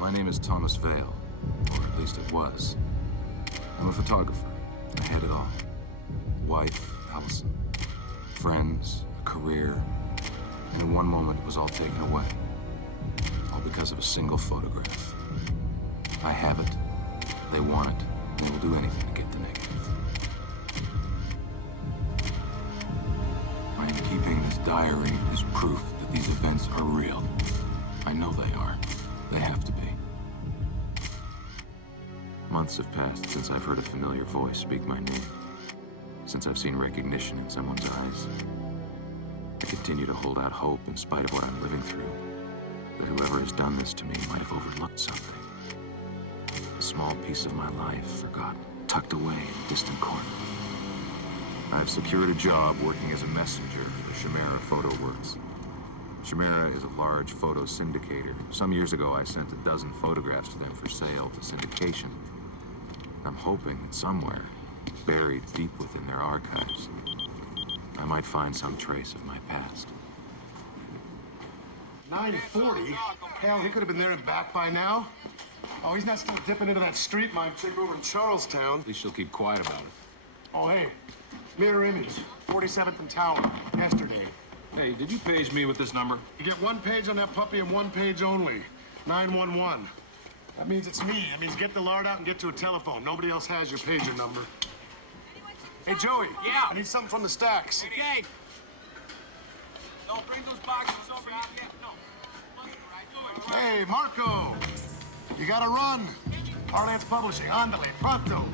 My name is Thomas Vale, or at least it was. I'm a photographer. I had it all. Wife, Allison. Friends, a career. And in one moment, it was all taken away. All because of a single photograph. I have it. They want it. And they will do anything to get the negative. I am keeping this diary as proof that these events are real. I know they are. They have to be. Months have passed since I've heard a familiar voice speak my name. Since I've seen recognition in someone's eyes. I continue to hold out hope in spite of what I'm living through. That whoever has done this to me might have overlooked something. A small piece of my life forgotten, tucked away in a distant corner. I've secured a job working as a messenger for Chimera Photo Works. Chimera is a large photo syndicator. Some years ago, I sent a dozen photographs to them for sale to syndication. I'm hoping that somewhere, buried deep within their archives, I might find some trace of my past. 9:40? Hell, he could have been there and back by now. Oh, he's not still dipping into that street mine trick over in Charlestown. At least she'll keep quiet about it. Oh, hey, mirror image, 47th and Tower, yesterday. Hey, did you page me with this number? You get one page on that puppy and one page only. 911. That means it's me. That means get the lard out and get to a telephone. Nobody else has your pager number. Hey, Joey. Yeah? I need something from the stacks. Okay. No, bring those boxes over here. No. Hey, Marco. You gotta run. Parlance Publishing. Andale, pronto.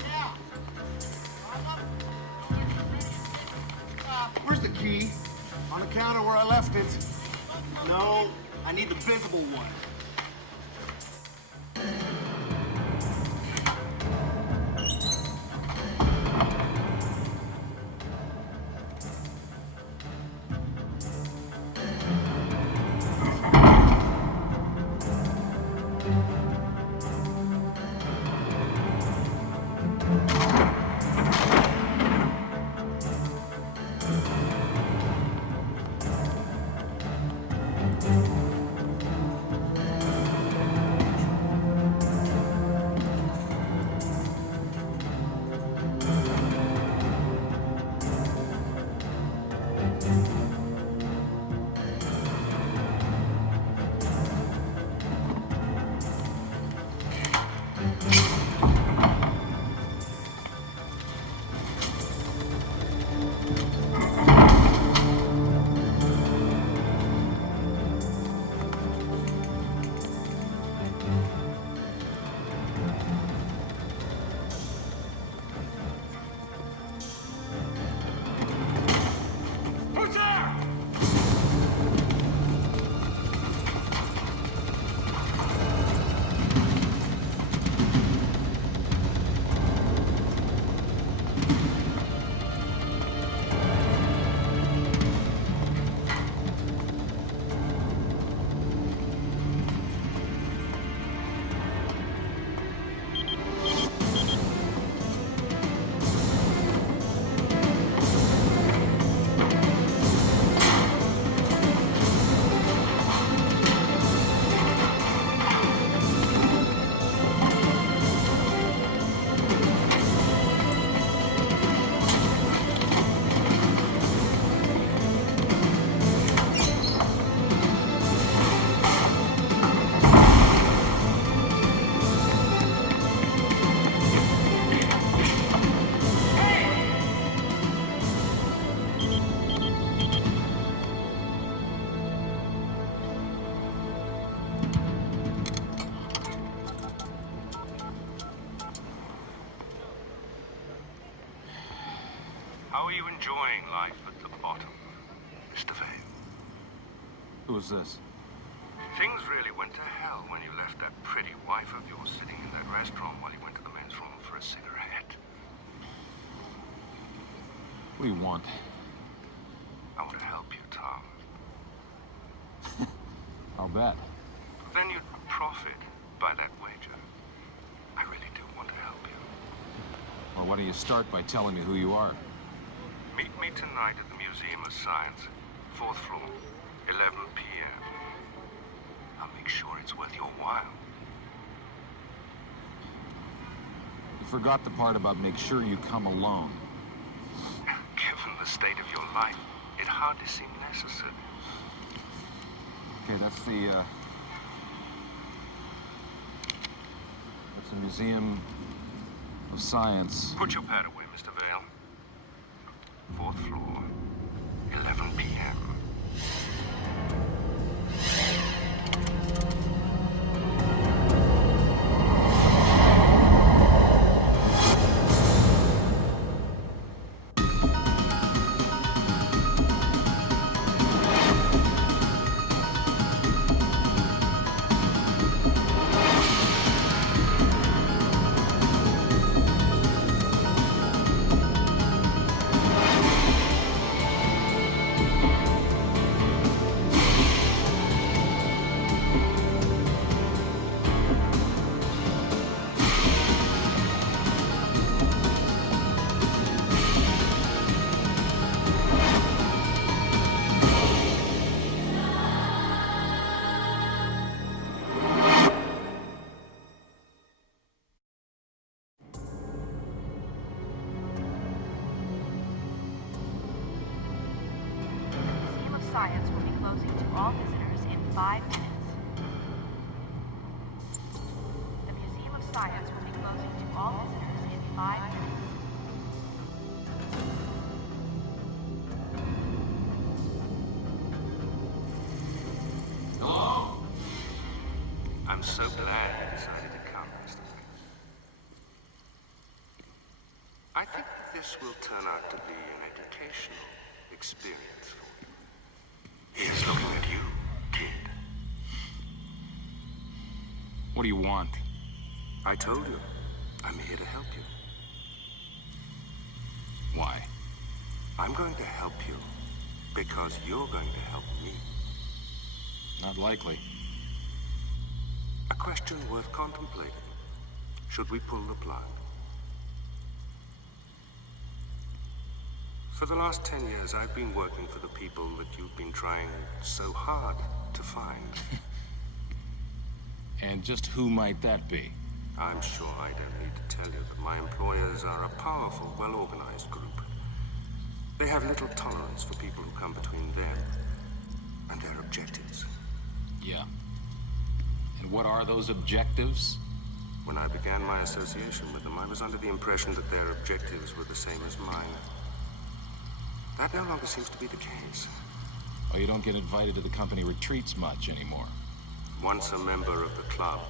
Yeah. Where's the key? On the counter where I left it. No, I need the visible one. How are you enjoying life at the bottom, Mr. Vale? Who is this? Things really went to hell when you left that pretty wife of yours sitting in that restaurant while you went to the men's room for a cigarette. What do you want? I want to help you, Tom. I'll bet. Then you'd profit by that wager. I really do want to help you. Well, why don't you start by telling me who you are? Meet me tonight at the Museum of Science, 4th floor, 11 p.m. I'll make sure it's it's worth your while. You forgot the part about make sure you come alone. Given the state of your life, it hardly seemed necessary. Okay, that's the Museum of Science. Put your pad away, Mr. Vale. 4th floor, 11 p.m. Science will be closing to all visitors in 5 minutes. The Museum of Science will be closing to all visitors in 5 minutes. Hello? I'm so glad you decided to come, Mr. Vale. I think that this will turn out to be an educational experience for you. He's looking at you, kid. What do you want? I told you, I'm here to help you. Why? I'm going to help you because you're going to help me. Not likely. A question worth contemplating. Should we pull the plug? For the last 10 years, I've been working for the people that you've been trying so hard to find. And just who might that be? I'm sure I don't need to tell you that my employers are a powerful, well-organized group. They have little tolerance for people who come between them and their objectives. Yeah. And what are those objectives? When I began my association with them, I was under the impression that their objectives were the same as mine. That no longer seems to be the case. Oh, you don't get invited to the company retreats much anymore. Once a member of the club,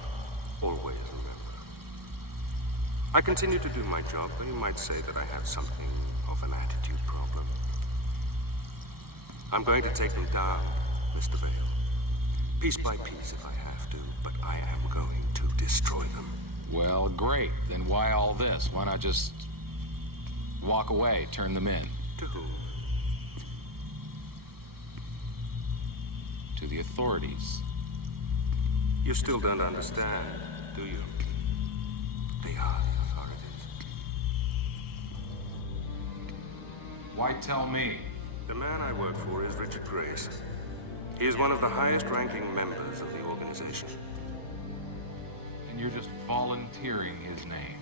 always a member. I continue to do my job, but you might say that I have something of an attitude problem. I'm going to take them down, Mr. Vale. Piece by piece if I have to, but I am going to destroy them. Well, great. Then why all this? Why not just walk away, turn them in? To whom? To the authorities. You still don't understand, do you? They are the authorities. Why tell me? The man I work for is Richard Grace. He is one of the highest-ranking members of the organization. And you're just volunteering his name.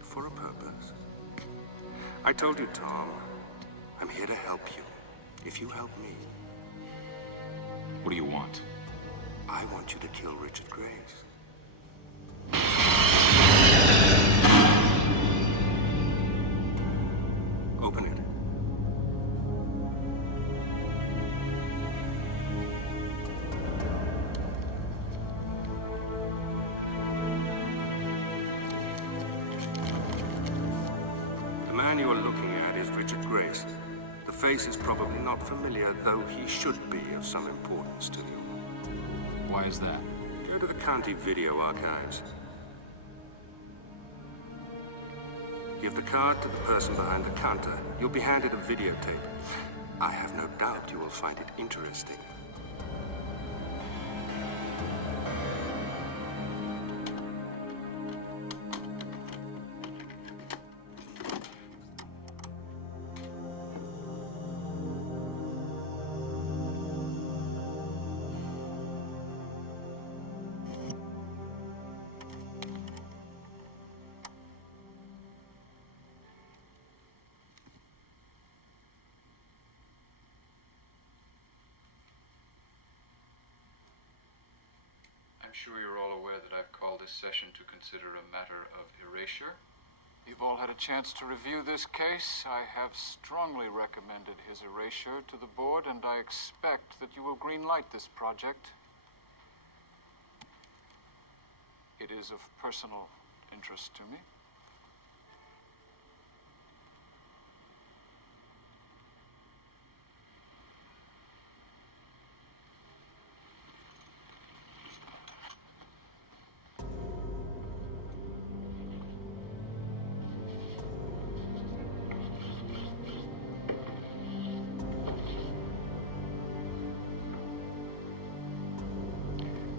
For a purpose. I told you, Tom, I'm here to help you. If you help me, What do you want? I want you to kill Richard Grace. Open it. The man you are looking at is Richard Grace. The face is probably not familiar, though he should be of some importance to you. Why is that? Go to the county video archives. Give the card to the person behind the counter. You'll be handed a videotape. I have no doubt you will find it interesting. sure you're all aware that I've called this session to consider a matter of erasure. You've all had a chance to review this case. I have strongly recommended his erasure to the board, and I expect that you will greenlight this project. It is of personal interest to me.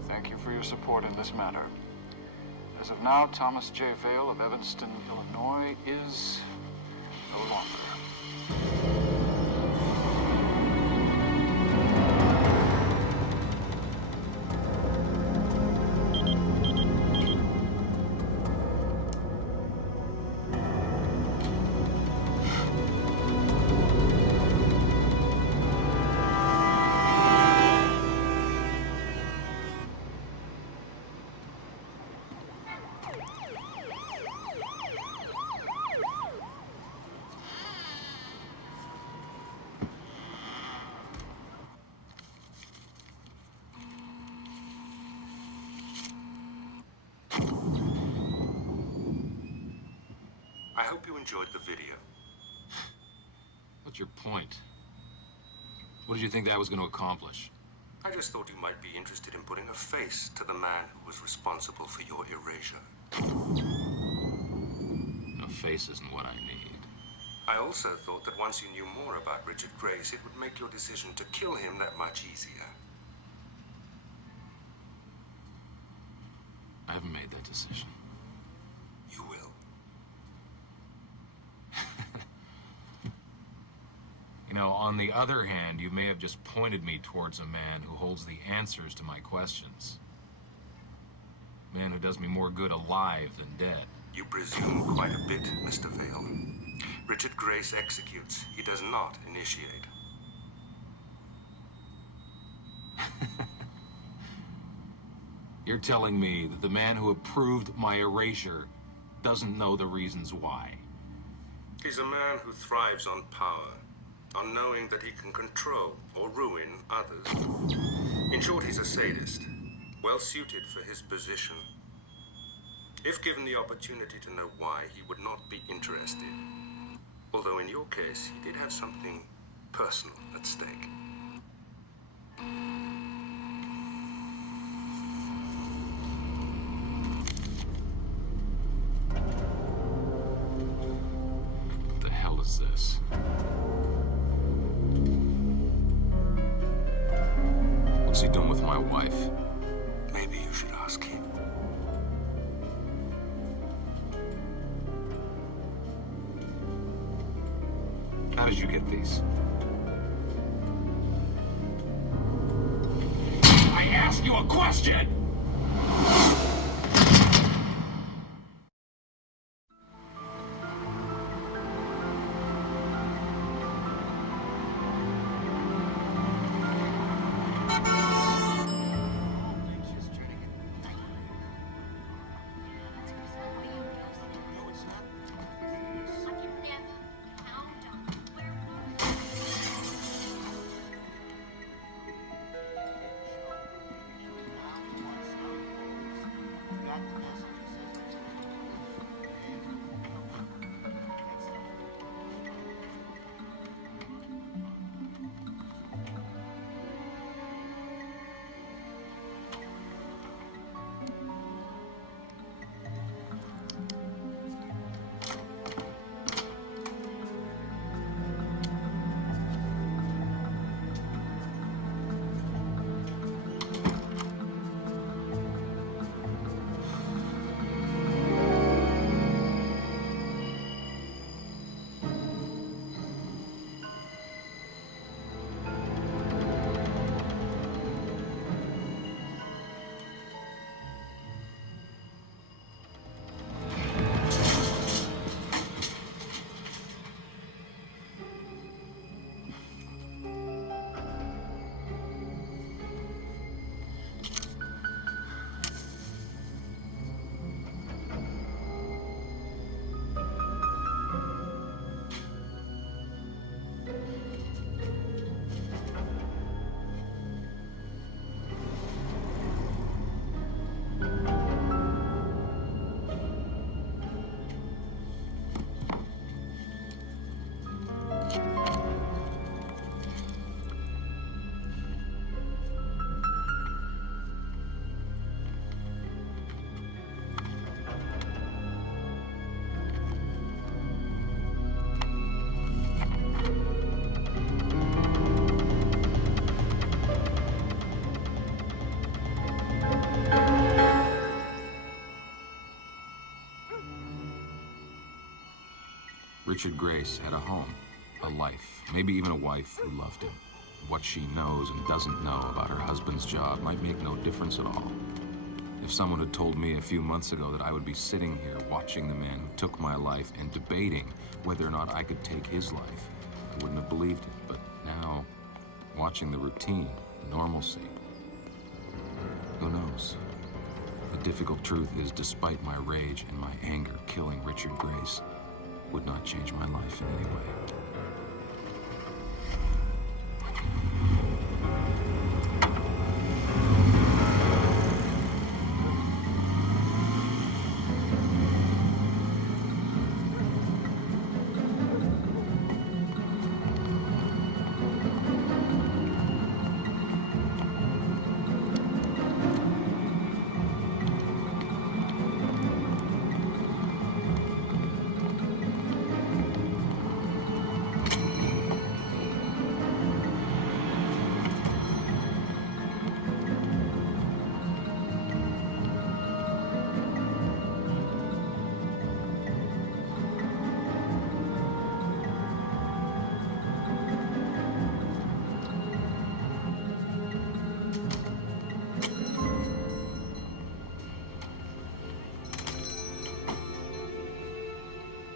Thank you for your support in this matter. As of now, Thomas J. Vale of Evanston, Illinois is no longer. I hope you enjoyed the video. What's your point? What did you think that was going to accomplish? I just thought you might be interested in putting a face to the man who was responsible for your erasure. A face isn't what I need. I also thought that once you knew more about Richard Grace, it would make your decision to kill him that much easier. I haven't made that decision. You will. You know, on the other hand, you may have just pointed me towards a man who holds the answers to my questions. A man who does me more good alive than dead. You presume quite a bit, Mr. Vale. Richard Grace executes. He does not initiate. You're telling me that the man who approved my erasure doesn't know the reasons why. He's a man who thrives on power, on knowing that he can control or ruin others. In short, he's a sadist, well suited for his position. If given the opportunity to know why, he would not be interested. Although in your case, he did have something personal at stake. What the hell is this? What's he doing with my wife? Maybe you should ask him. How did you get these? I asked you a question! Richard Grace had a home, a life, maybe even a wife who loved him. What she knows and doesn't know about her husband's job might make no difference at all. If someone had told me a few months ago that I would be sitting here watching the man who took my life and debating whether or not I could take his life, I wouldn't have believed it. But now, watching the routine, normalcy, who knows? The difficult truth is, despite my rage and my anger, killing Richard Grace would not change my life in any way.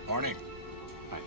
Morning. Hi.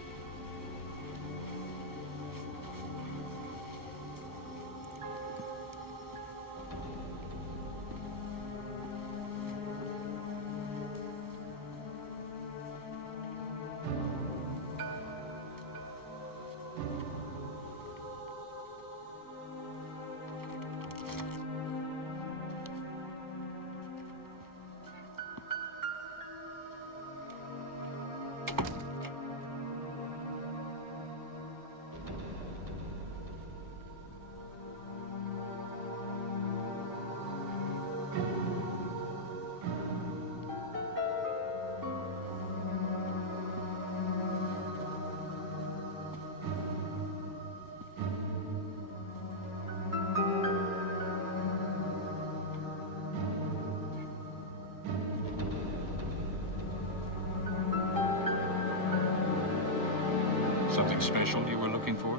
Something special you were looking for?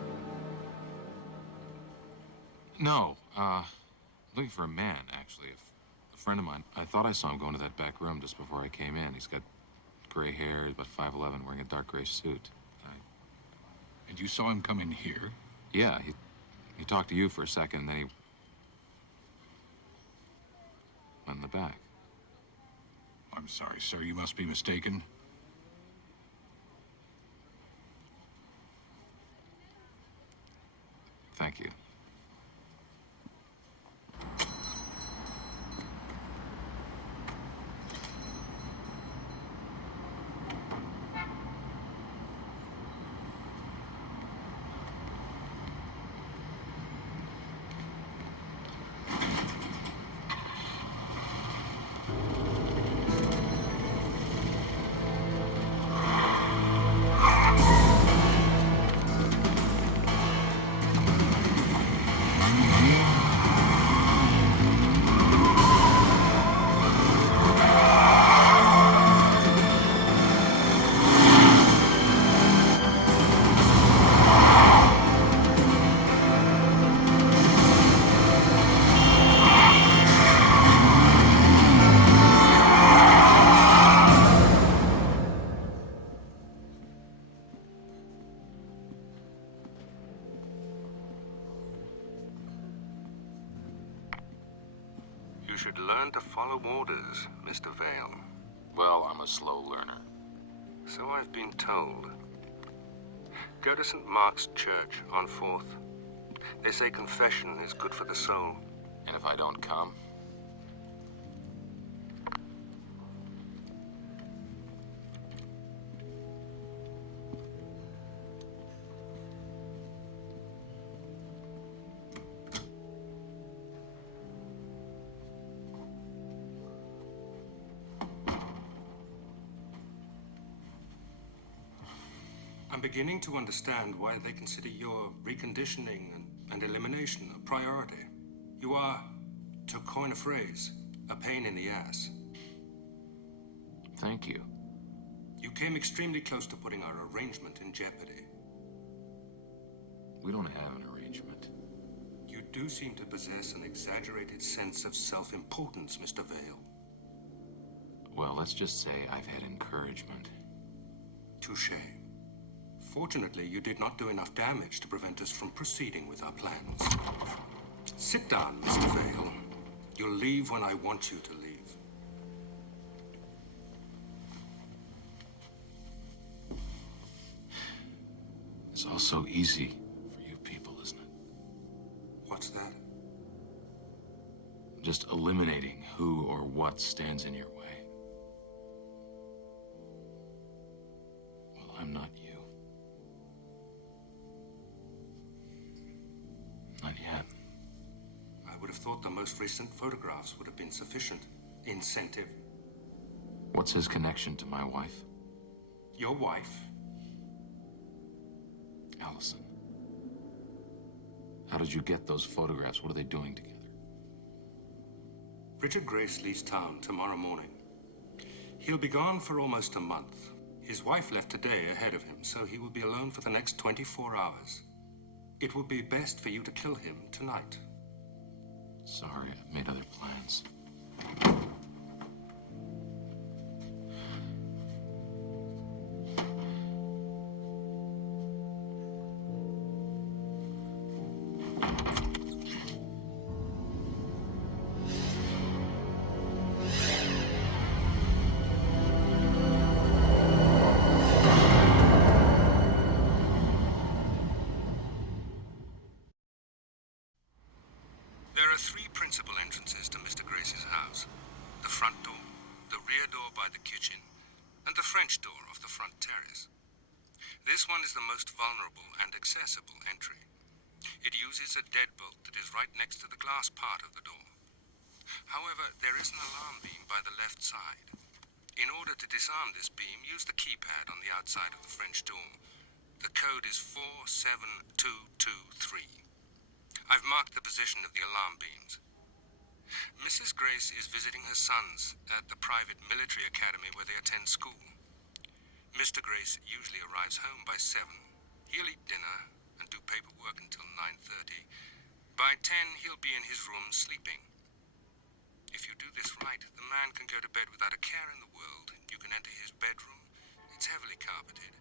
No, looking for a man, actually. A friend of mine. I thought I saw him go into that back room just before I came in. He's got gray hair, he's about 5'11", wearing a dark gray suit. And you saw him come in here? Yeah, he talked to you for a second, and then he went in the back. I'm sorry, sir. You must be mistaken. Thank you. You should learn to follow orders, Mr. Vale. Well, I'm a slow learner. So I've been told. Go to St. Mark's Church on 4th. They say confession is good for the soul. And if I don't come? I'm beginning to understand why they consider your reconditioning and elimination a priority. You are, to coin a phrase, a pain in the ass. Thank you. You came extremely close to putting our arrangement in jeopardy. We don't have an arrangement. You do seem to possess an exaggerated sense of self-importance, Mr. Vale. Well, let's just say I've had encouragement. Touché. Fortunately, you did not do enough damage to prevent us from proceeding with our plans. Sit down, Mr. Vale. You'll leave when I want you to leave. It's all so easy for you people, isn't it? What's that? Just eliminating who or what stands in your way. Well, I'm not you. Not yet. I would have thought the most recent photographs would have been sufficient incentive. What's his connection to my wife? Your wife? Allison. How did you get those photographs? What are they doing together? Richard Grace leaves town tomorrow morning. He'll be gone for almost a month. His wife left today ahead of him, so he will be alone for the next 24 hours. It would be best for you to kill him tonight. Sorry, I've made other plans. There are three principal entrances to Mr. Grace's house. The front door, the rear door by the kitchen, and the French door off the front terrace. This one is the most vulnerable and accessible entry. It uses a deadbolt that is right next to the glass part of the door. However, there is an alarm beam by the left side. In order to disarm this beam, use the keypad on the outside of the French door. The code is 47223. I've marked the position of the alarm beams. Mrs. Grace is visiting her sons at the private military academy where they attend school. Mr. Grace usually arrives home by 7. He'll eat dinner and do paperwork until 9:30. By 10, he'll be in his room sleeping. If you do this right, the man can go to bed without a care in the world. You can enter his bedroom. It's heavily carpeted.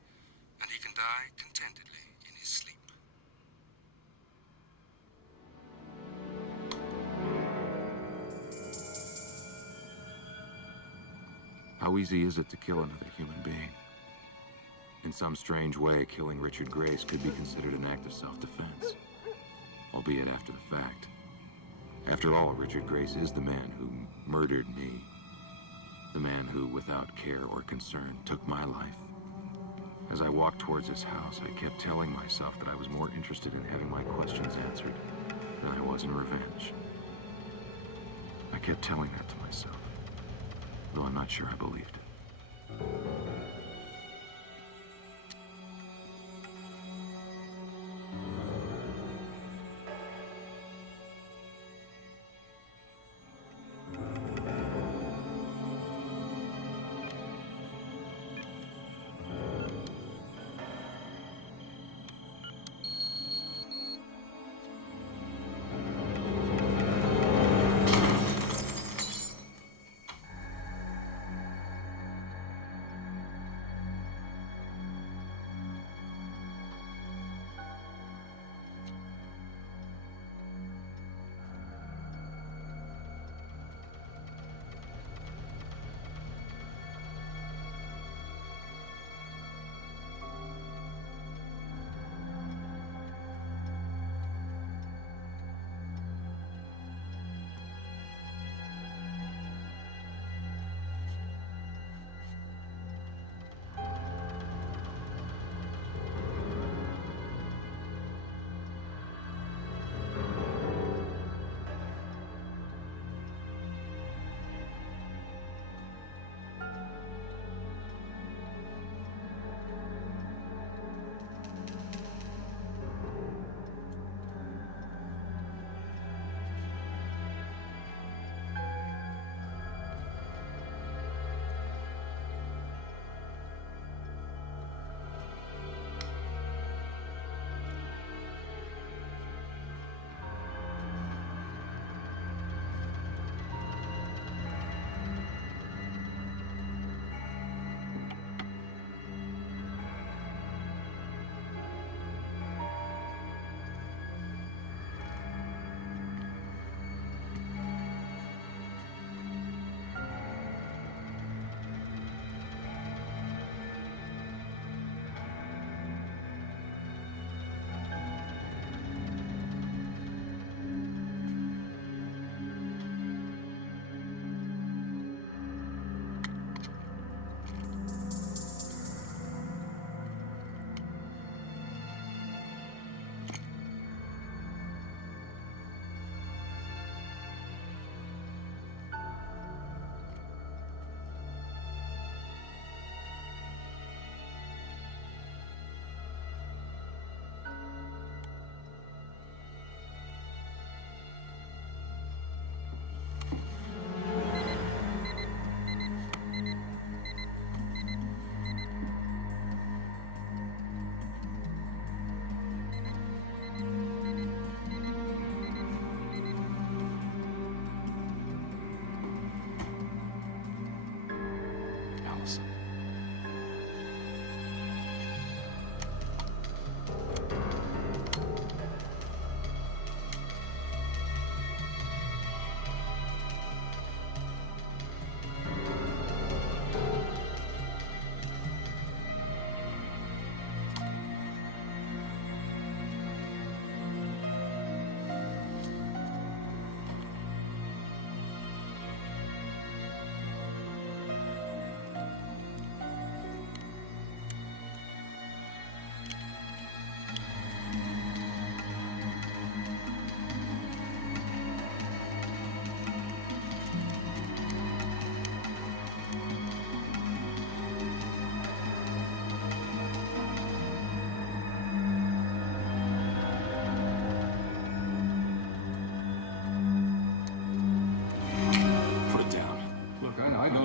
And he can die contentedly in his sleep. How easy is it to kill another human being? In some strange way, killing Richard Grace could be considered an act of self-defense, albeit after the fact. After all, Richard Grace is the man who murdered me. The man who, without care or concern, took my life. As I walked towards his house, I kept telling myself that I was more interested in having my questions answered than I was in revenge. I kept telling that to myself, though I'm not sure I believed it.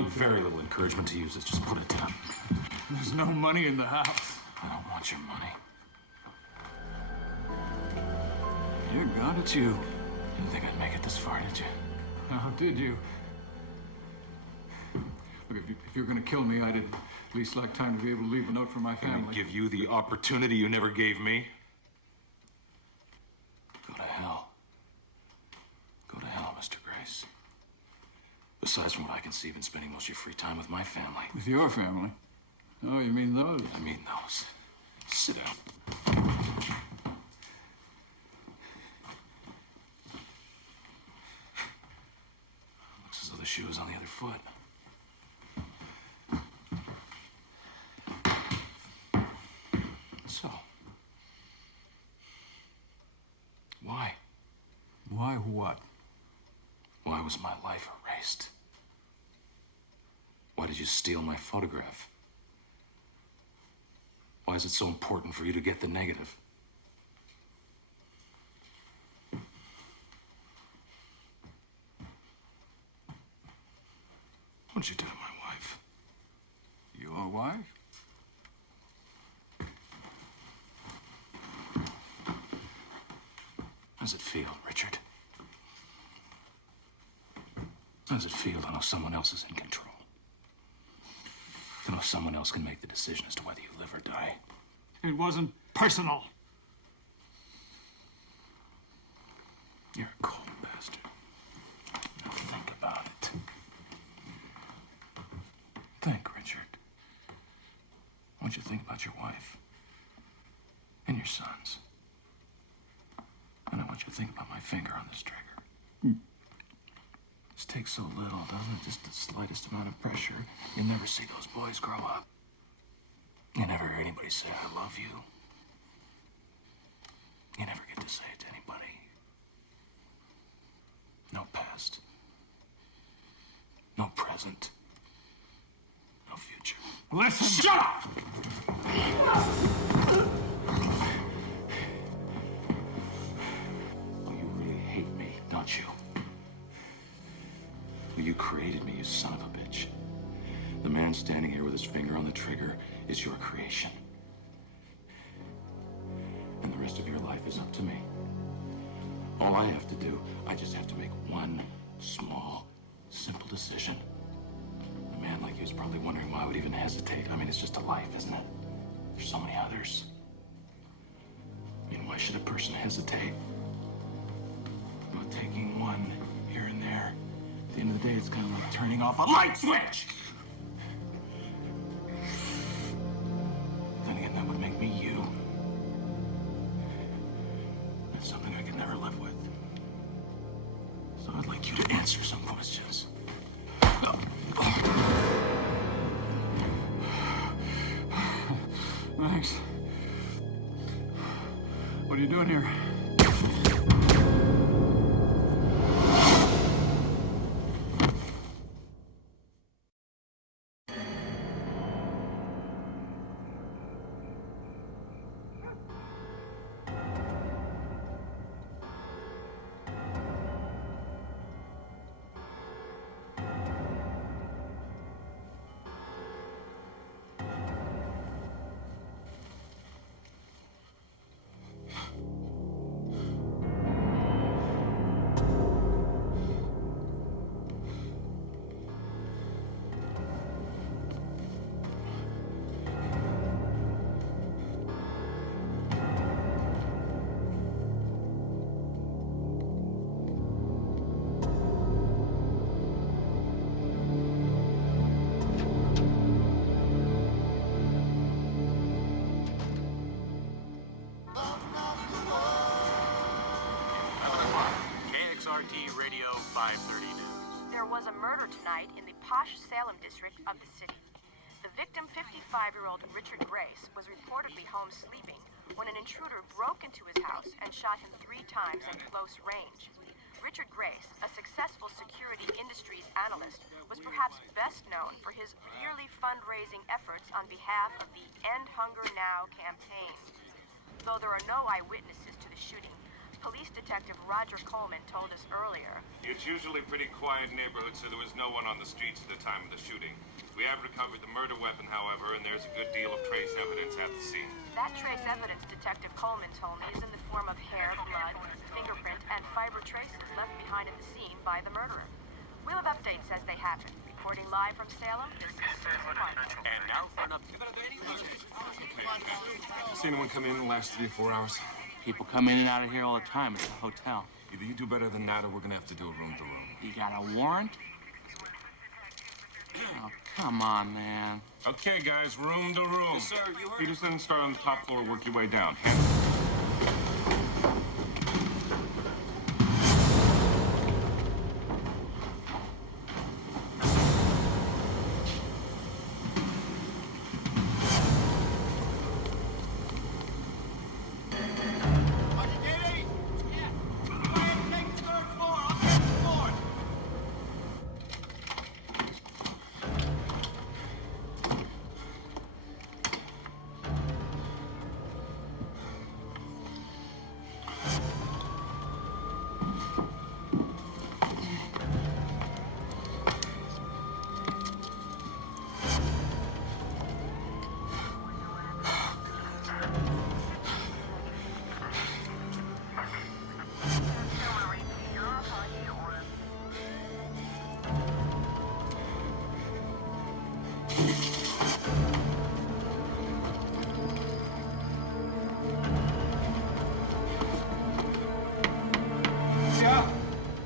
very little encouragement to use this. Just put it down. There's no money in the house. I don't want your money. Dear God, it's you. You didn't think I'd make it this far, did you? How did you? Look, if you're gonna kill me, I'd at least like time to be able to leave a note for my Let family. me give you the opportunity you never gave me. Go to hell. Go to hell, Mr. Grace. Besides, from what I can see, you've been spending most of your free time with my family. With your family? Oh, you mean those? I mean those. Sit down. Looks as though the shoe is on the other foot. So, why? Why what? Why was my life erased? Why did you steal my photograph? Why is it so important for you to get the negative? What'd you do to my wife? Your wife? How does it feel, Richard? How does it feel to know someone else is in control? To know someone else can make the decision as to whether you live or die? It wasn't personal. You're a cold bastard. Now think about it. Think, Richard. I want you to think about your wife and your sons. And I want you to think about my finger on this trigger. This takes so little, doesn't it? Just the slightest amount of pressure. You never see those boys grow up. You never hear anybody say, I love you. You never get to say it to anybody. No past. No present. No future. Listen! Shut up! Oh, you really hate me, don't you? Well, you created me, you son of a bitch. The man standing here with his finger on the trigger is your creation. And the rest of your life is up to me. All I have to do, I just have to make one small, simple decision. A man like you is probably wondering why I would even hesitate. I mean, it's just a life, isn't it? There's so many others. I mean, why should a person hesitate? About taking one here and there. At the end of the day, it's kind of like turning off a light switch! Then again, that would make me you. That's something I could never live with. So I'd like you to answer some questions. Thanks. What are you doing here? Radio 530 News. There was a murder tonight in the posh Salem district of the city. The victim, 55-year-old Richard Grace, was reportedly home sleeping when an intruder broke into his house and shot him 3 times at close range. Richard Grace, a successful security industries analyst, was perhaps best known for his yearly fundraising efforts on behalf of the End Hunger Now campaign. Though there are no eyewitnesses to the shooting, Police Detective Roger Coleman told us earlier. It's usually a pretty quiet neighborhood, so there was no one on the streets at the time of the shooting. We have recovered the murder weapon, however, and there's a good deal of trace evidence at the scene. That trace evidence Detective Coleman told me is in the form of hair, blood, fingerprint, and fiber traces left behind at the scene by the murderer. We'll have updates as they happen. Reporting live from Salem, this is Susan Parker. And now for an update. Seen anyone come in the last 3 or 4 hours? People come in and out of here all the time. It's a hotel. Either you do better than that, or we're gonna have to do a room-to-room. You got a warrant? Oh, come on, man. Okay, guys, room to room. Yes, sir, you heard Peterson, start on the top floor, work your way down.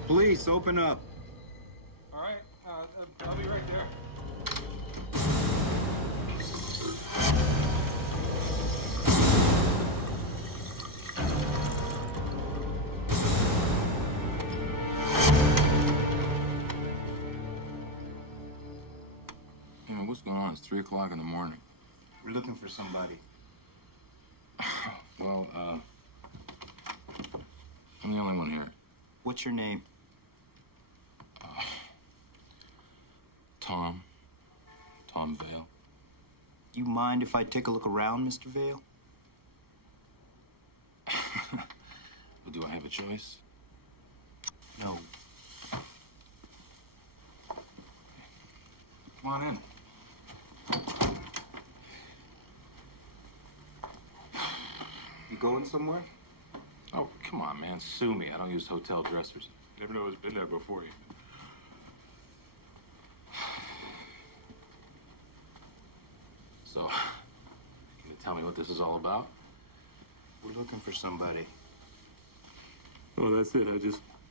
Police, open up. All right, I'll be right there. You know, what's going on? It's 3 o'clock in the morning. We're looking for somebody. Well, I'm the only one here. What's your name? Tom Vale. You mind if I take a look around, Mr. Vale? Well, do I have a choice? No. Come on in. You going somewhere? Oh, come on, man. Sue me. I don't use hotel dressers. Never know who's been there before you. So, can you tell me what this is all about? We're looking for somebody. Oh, that's it.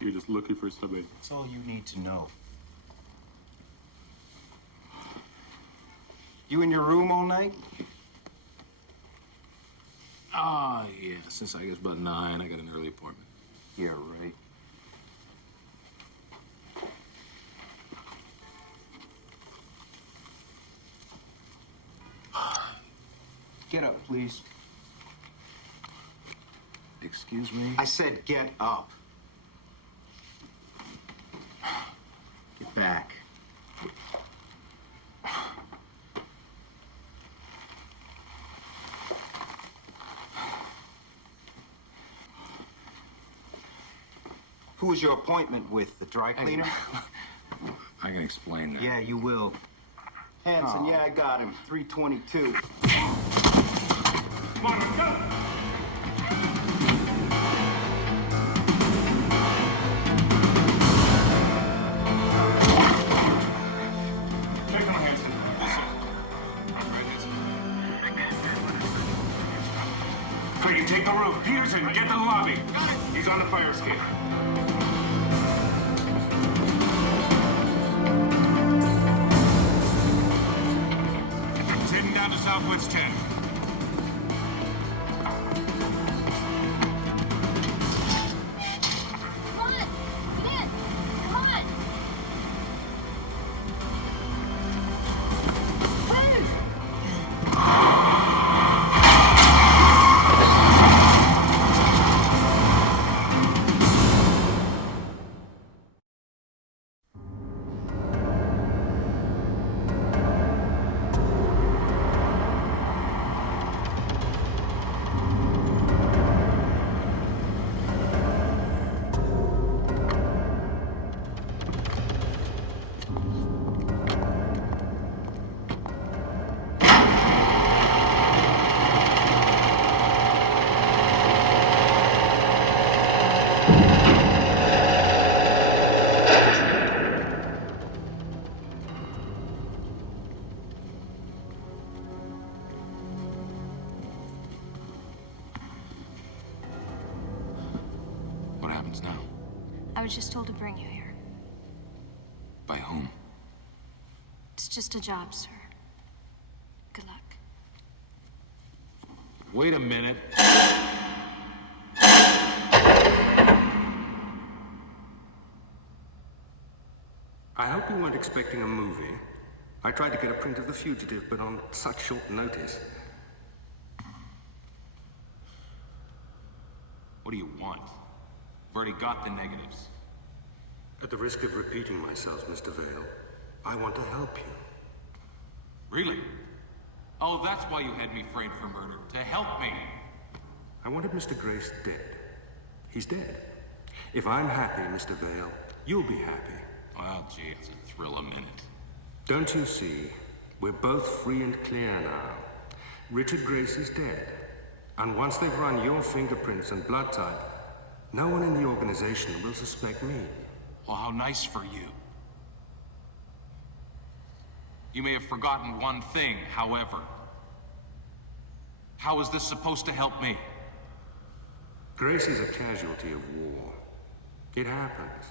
You're just looking for somebody. That's all you need to know. You in your room all night? Ah, yeah. Since I guess about 9, I got an early appointment. Yeah, right. Get up, please. Excuse me? I said get up. Get back. Who was your appointment with? The dry cleaner? I can explain that. Yeah, you will. Hanson, yeah, I got him. 322. Come on, go! Check on Hanson. Yes, sir. Right, Hanson. Craig, take the roof. Peterson, get to the lobby. He's on the fire escape. He's heading down to Southwoods 10. happens now? I was just told to bring you here. By whom? It's just a job, sir. Good luck. Wait a minute. I hope you weren't expecting a movie. I tried to get a print of The Fugitive, but on such short notice. What do you want? I've already got the negatives. At the risk of repeating myself, Mr. Vale, I want to help you. Really? Oh, that's why you had me framed for murder. To help me. I wanted Mr. Grace dead. He's dead. If I'm happy, Mr. Vale, you'll be happy. Well, gee, it's a thrill a minute. Don't you see? We're both free and clear now. Richard Grace is dead. And once they've run your fingerprints and blood type, no one in the organization will suspect me. Well, how nice for you. You may have forgotten one thing, however. How is this supposed to help me? Grace is a casualty of war. It happens.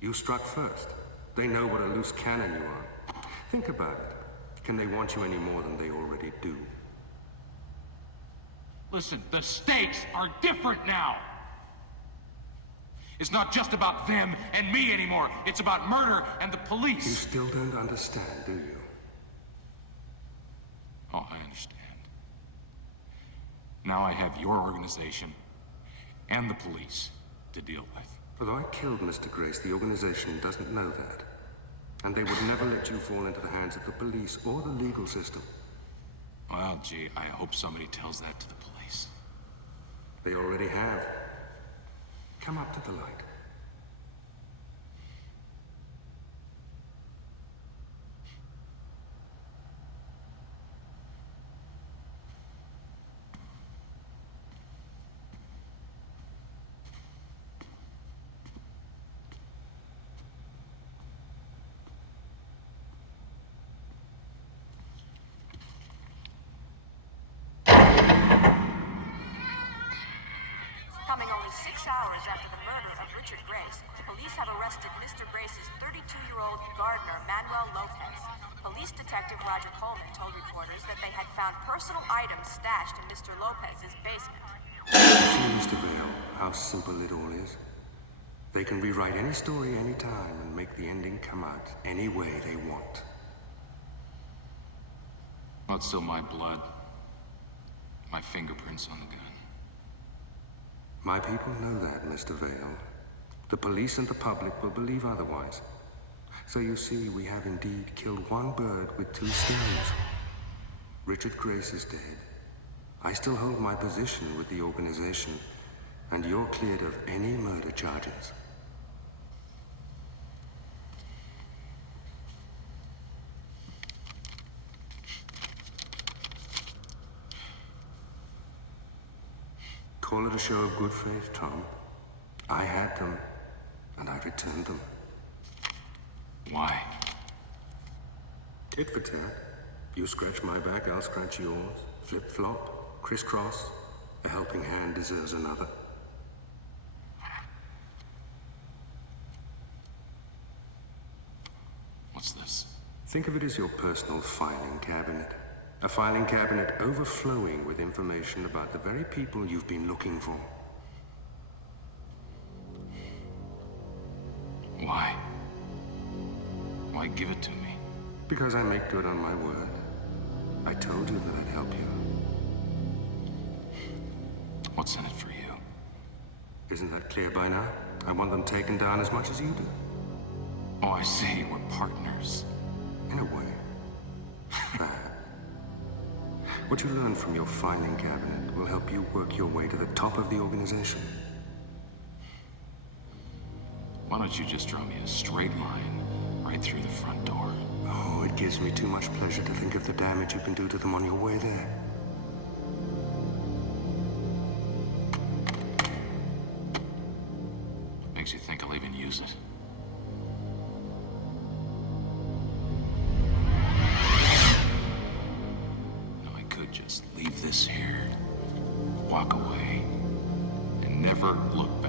You struck first. They know what a loose cannon you are. Think about it. Can they want you any more than they already do? Listen, the stakes are different now. It's not just about them and me anymore. It's about murder and the police. You still don't understand, do you? Oh, I understand. Now I have your organization and the police to deal with. Although I killed Mr. Grace, the organization doesn't know that. And they would never let you fall into the hands of the police or the legal system. Well, gee, I hope somebody tells that to the police. They already have. Come up to the light. Coming only 6 hours after the murder of Richard Grace, police have arrested Mr. Grace's 32-year-old gardener, Manuel Lopez. Police detective Roger Coleman told reporters that they had found personal items stashed in Mr. Lopez's basement. See, Mr. Vale, how simple it all is. They can rewrite any story anytime and make the ending come out any way they want. Well, it's still my blood. My fingerprints on the gun. My people know that, Mr. Vale. The police and the public will believe otherwise. So you see, we have indeed killed one bird with two stones. Richard Grace is dead. I still hold my position with the organization, and you're cleared of any murder charges. Call it a show of good faith, Tom. I had them, and I returned them. Why? Tit for tat. You scratch my back, I'll scratch yours. Flip-flop, crisscross. A helping hand deserves another. What's this? Think of it as your personal filing cabinet. A filing cabinet overflowing with information about the very people you've been looking for. Why? Why give it to me? Because I make good on my word. I told you that I'd help you. What's in it for you? Isn't that clear by now? I want them taken down as much as you do. Oh, I see. We're partners. In a way. What you learn from your filing cabinet will help you work your way to the top of the organization. Why don't you just draw me a straight line right through the front door? Oh, it gives me too much pleasure to think of the damage you can do to them on your way there. Makes you think I'll even use it. Just leave this here, walk away, and never look back.